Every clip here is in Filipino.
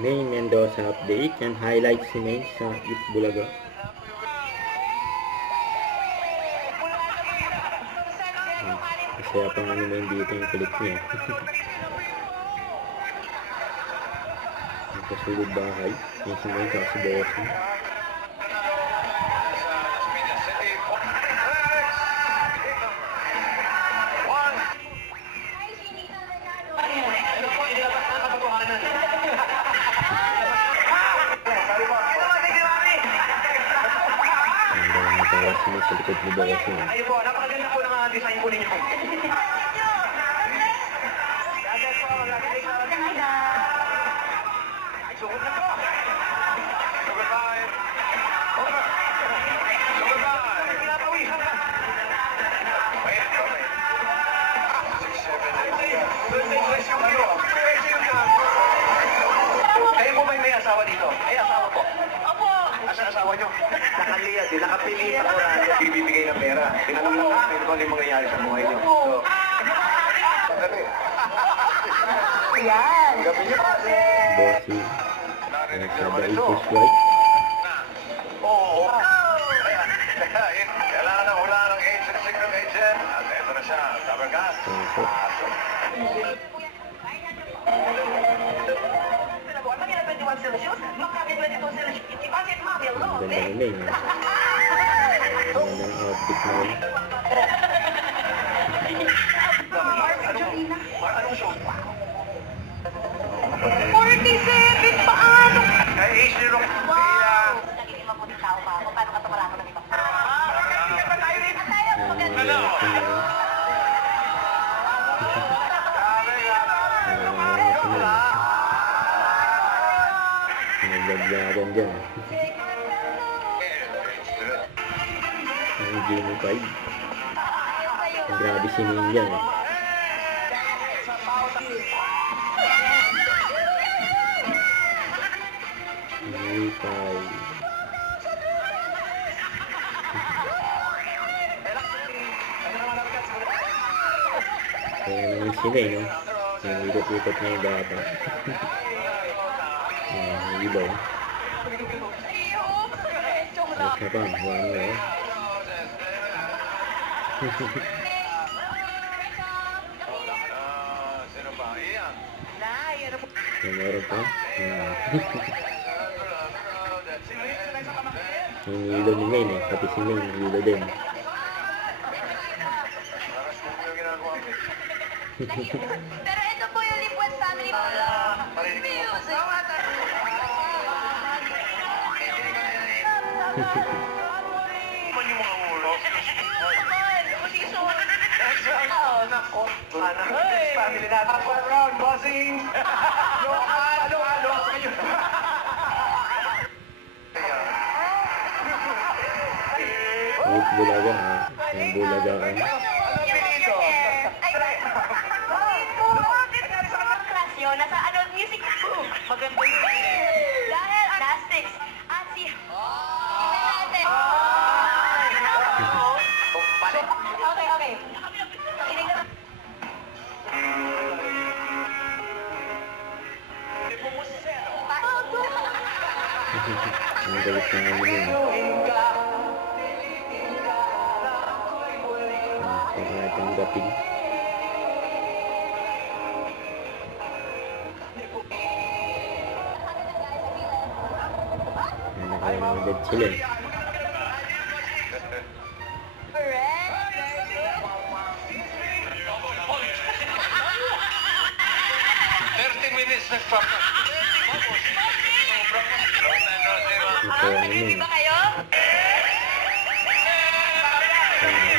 Maine Mendoza update. Yan, highlights si Maine sa Itbulaga. Masaya pang ano Maine dito yung kulit niya. Nakasulog bahay. Yung si Maine kasi Bossing. Para sa likod ni Bossing. Ayun po, napakaganda po ng design po ninyo. Sugod na po. Sugod bye. Sugod bye. Pinapawisan ka. Wait, okay. 6, 7, 8. Kayo po ba may asawa dito? Ay, asawa po. Opo. Asan asawa nyo? Nakaliya din, nakapili ako na bibibigay ng pera. Tinanong lang natin kung ano yung mangyayari sa buhay nyo. So, Yan. gabi nyo. Bossing. Narinig Sa naman The ito. Eagles White. Oo. Ayan. Kailangan na hula ng signal agent. At ito na siya. Tabagas. Ang ganda ni Maine. Ang ganda ng outfit mo. Anong show? 47 paano? Kaya age ni Rock. Wow! Nagiging mabuting tao pa ako. Paano ka tumarano ng ito? Nagdagdagan dyan. Ang Genie 5. Grabe si Maine yan eh. Genie 5. Kaya naman sila eh, no? Yung ikot-ikot na yung bata. Yung ilaw. Ayos na pa, one na eh. Sino ba? Iyan. Yung meron pa. Yung ilaw ni Maine eh, pati si Maine, ilaw din. Pero ito po yung Lipuan family po. Music. Ano yung mga ulo? Nako. Family natin. Up and round, bossing. Halo. Yung bulaga ha. Yung bulaga ka. Nasa ano, music book. Maganda yun. Dahil plastics. At si... natin. Okay. Ang galit na nga yun. Kaya tanggapin. Nakalimutan sila eh. Correct. 30 minutes nagpapa. Ito ano Nag-review yun. ba kayo?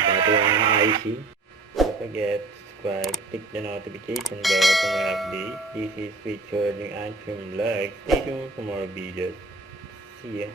Dati ang IC. Don't forget, subscribe, click the notification bell for more updates. This is Richard ng Antrim Vlog. Stay tuned for more videos. See ya.